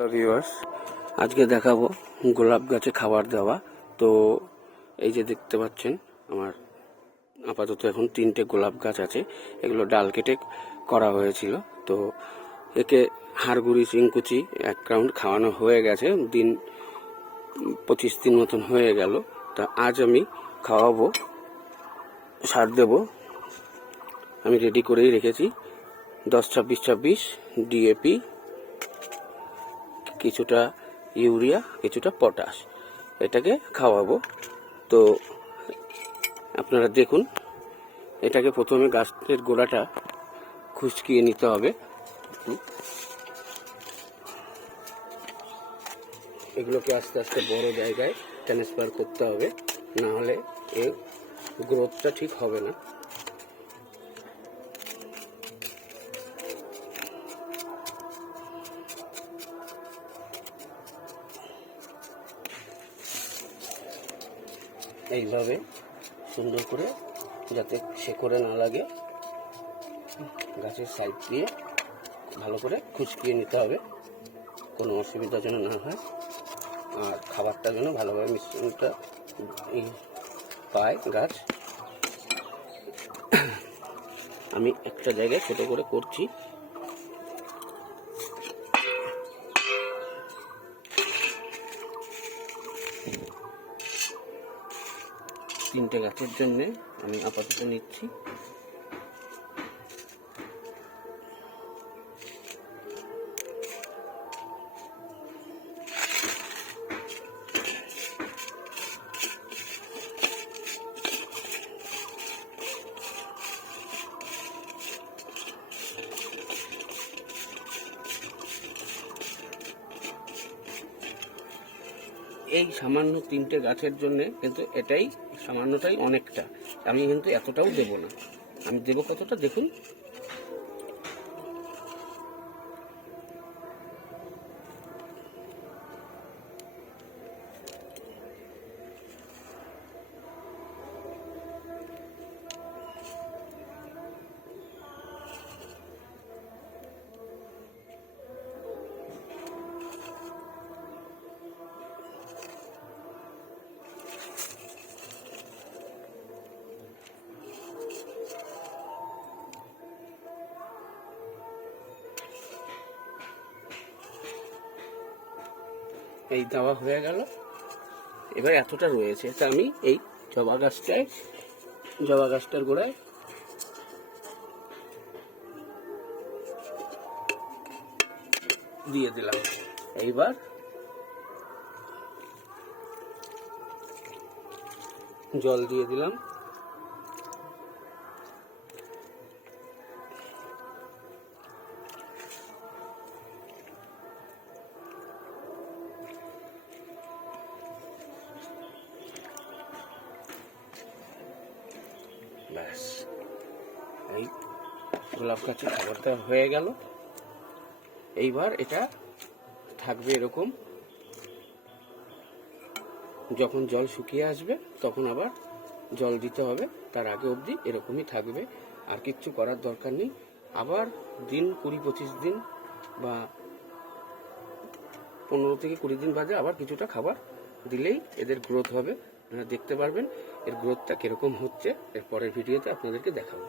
Hello viewers, আজকে দেখাবো গোলাপ গাছে খাবার দেওয়া। তো এই যে দেখতে পাচ্ছেন, আমার আপাতত এখন 3টে গোলাপ গাছ আছে। এগুলো ডাল কেটে করা হয়েছিল। তো একে হাড়গুড়ি চিংকুচি 1 রাউন্ড খাওয়ানো হয়ে গেছে। 25 দিন মতন হয়ে গেল। তা আজ আমি খাওয়াবো, সার দেব। আমি রেডি করেই রেখেছি 10-26-26 ডিএপি, কিছুটা ইউরিয়া, কিছুটা পটাশ, এটাকে খাওয়াবো। তো আপনারা দেখুন, এটাকে প্রথমে গাছের গোড়াটা খুশকিয়ে নিতে হবে। এগুলোকে আস্তে আস্তে বড় জায়গায় ট্রান্সফার করতে হবে, না হলে এর গ্রোথটা ঠিক হবে না। এইভাবে সুন্দর করে, যাতে শেকড়ে না লাগে, গাছের সাইড দিয়ে ভালো করে খুশকিয়ে নিতে হবে, কোনো অসুবিধা যেন না হয়। আর খাবারটা যেন ভালোভাবে মিশ্রণটা পায় গাছ। আমি একটা জায়গায় ছোটো করে করছি। তিনটে গাছের জন্যে আমি আপাতত নিচ্ছি। এই সামান্য 3টে গাছের জন্য কিন্তু এটাই সামান্যটাই অনেকটা। আমি কিন্তু এতটাও দেব না, আমি দেব কতটা দেখুন। এই দেওয়া হয়ে গেল। এবার এতটা রয়েছে, তা আমি এই জবা গাছটার গোড়ায় দিয়ে দিলাম। এইবার জল দিয়ে দিলাম। ব্যাস, এই গোলাপ গাছে খাবারটা হয়ে গেল। এইবার এটা থাকবে এরকম। যখন জল শুকিয়ে আসবে তখন আবার জল দিতে হবে, তার আগে অবধি এরকমই থাকবে। আর কিচ্ছু করার দরকার নেই। আবার দিন 20-25 দিন বা 15 থেকে 20 দিন বাদে আবার কিছুটা খাবার দিলেই এদের গ্রোথ হবে। আপনারা দেখতে পারবেন এর গ্রোথটা কিরকম হচ্ছে। এর পরের ভিডিওতে আপনাদেরকে দেখাবো।